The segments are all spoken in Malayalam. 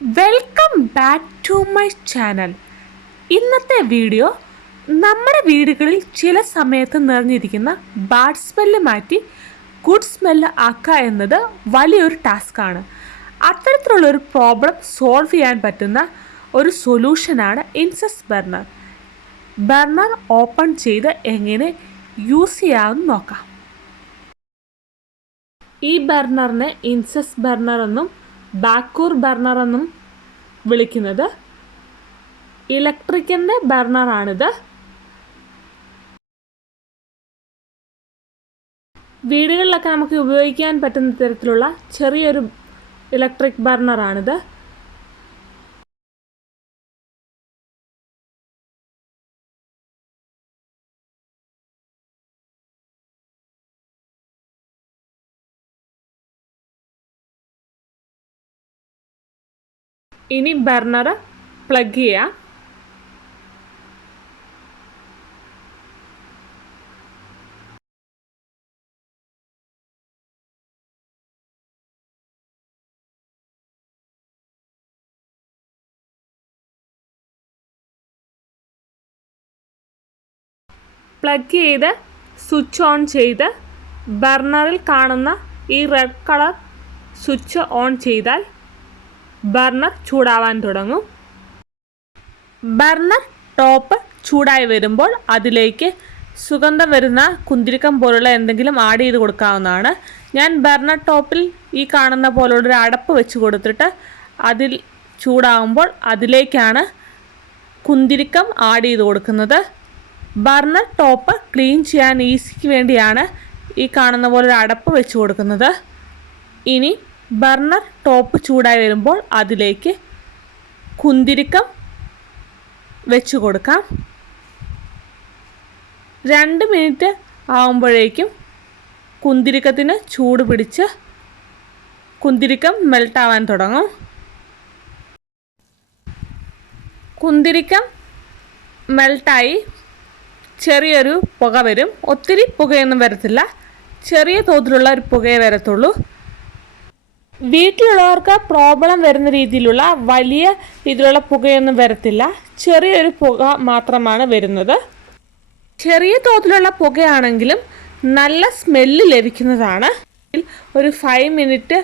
Welcome back to my channel. ഇന്നത്തെ വീഡിയോ നമ്മുടെ വീടുകളിൽ ചില സമയത്ത് നിറഞ്ഞിരിക്കുന്ന ബാഡ് സ്മെല്ല് മാറ്റി ഗുഡ് സ്മെല്ല് ആക്കുക എന്നത് വലിയൊരു ടാസ്ക്കാണ്. അത്തരത്തിലുള്ളൊരു പ്രോബ്ലം സോൾവ് ചെയ്യാൻ പറ്റുന്ന ഒരു സൊല്യൂഷനാണ് ഇൻസെൻസ് ബർണർ. ബർണർ ഓപ്പൺ ചെയ്ത് എങ്ങനെ യൂസ് ചെയ്യാമെന്ന് നോക്കാം. ഈ ബർണറിനെ ഇൻസെൻസ് ബർണർ എന്നും ബാക്കൂർ ബർണർ എന്നും വിളിക്കുന്നത്. ഇലക്ട്രിക്കിൻ്റെ ബർണറാണിത്. വീടുകളിലൊക്കെ നമുക്ക് ഉപയോഗിക്കാൻ പറ്റുന്ന തരത്തിലുള്ള ചെറിയൊരു ഇലക്ട്രിക് ബർണറാണിത്. ഇനി ബർണർ പ്ലഗ് ചെയ്യാം. പ്ലഗ് ചെയ്ത് സ്വിച്ച് ഓൺ ചെയ്ത് ബർണറിൽ കാണുന്ന ഈ റെഡ് കളർ സ്വിച്ച് ഓൺ ചെയ്താൽ ബർണർ ചൂടാവാൻ തുടങ്ങും. ബർണർ ടോപ്പ് ചൂടായി വരുമ്പോൾ അതിലേക്ക് സുഗന്ധം വരുന്ന കുന്തിരിക്കം പോലുള്ള എന്തെങ്കിലും ആഡ് ചെയ്ത് കൊടുക്കാവുന്നതാണ്. ഞാൻ ബർണർ ടോപ്പിൽ ഈ കാണുന്ന പോലുള്ളൊരു അടപ്പ് വെച്ച് കൊടുത്തിട്ട് അതിൽ ചൂടാകുമ്പോൾ അതിലേക്കാണ് കുന്തിരിക്കം ആഡ് ചെയ്ത് കൊടുക്കുന്നത്. ബർണർ ടോപ്പ് ക്ലീൻ ചെയ്യാൻ ഈസിക്ക് വേണ്ടിയാണ് ഈ കാണുന്ന പോലെ ഒരു അടപ്പ് വെച്ച് കൊടുക്കുന്നത്. ഇനി ബർണർ ടോപ്പ് ചൂടായി വരുമ്പോൾ അതിലേക്ക് കുന്തിരിക്കം വെച്ച് കൊടുക്കാം. 2 മിനിറ്റ് ആകുമ്പോഴേക്കും കുന്തിരിക്കത്തിന് ചൂട് പിടിച്ച് കുന്തിരിക്കം മെൽട്ടാവാൻ തുടങ്ങും. കുന്തിരിക്കം മെൽട്ടായി ചെറിയൊരു പുക വരും. ഒത്തിരി പുകയൊന്നും വരത്തില്ല, ചെറിയ തോതിലുള്ള ഒരു പുകയെ വരത്തുള്ളൂ. വീട്ടിലുള്ളവർക്ക് പ്രോബ്ലം വരുന്ന രീതിയിലുള്ള വലിയ രീതിയിലുള്ള പുകയൊന്നും വരത്തില്ല, ചെറിയൊരു പുക മാത്രമാണ് വരുന്നത്. ചെറിയ തോതിലുള്ള പുകയാണെങ്കിലും നല്ല സ്മെല്ല് ലഭിക്കുന്നതാണ്. ഒരു 5 മിനിറ്റ്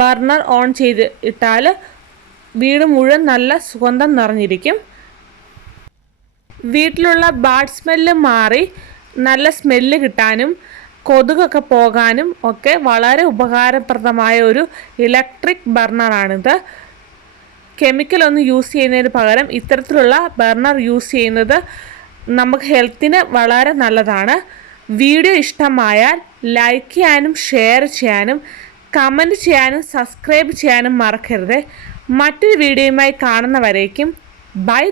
ബർണർ ഓൺ ചെയ്ത് ഇട്ടാൽ വീട് മുഴുവൻ നല്ല സുഗന്ധം നിറഞ്ഞിരിക്കും. വീട്ടിലുള്ള ബാഡ് സ്മെല്ല് മാറി നല്ല സ്മെല്ല് കിട്ടാനും കൊതുകൊക്കെ പോകാനും ഒക്കെ വളരെ ഉപകാരപ്രദമായ ഒരു ഇലക്ട്രിക് ബർണറാണിത്. കെമിക്കലൊന്നും യൂസ് ചെയ്യുന്നതിന് പകരം ഇത്തരത്തിലുള്ള ബർണർ യൂസ് ചെയ്യുന്നത് നമുക്ക് ഹെൽത്തിന് വളരെ നല്ലതാണ്. വീഡിയോ ഇഷ്ടമായാൽ ലൈക്ക് ചെയ്യാനും ഷെയർ ചെയ്യാനും കമൻറ്റ് ചെയ്യാനും സബ്സ്ക്രൈബ് ചെയ്യാനും മറക്കരുത്. മറ്റൊരു വീഡിയോയുമായി കാണുന്നവരേക്കും ബൈ.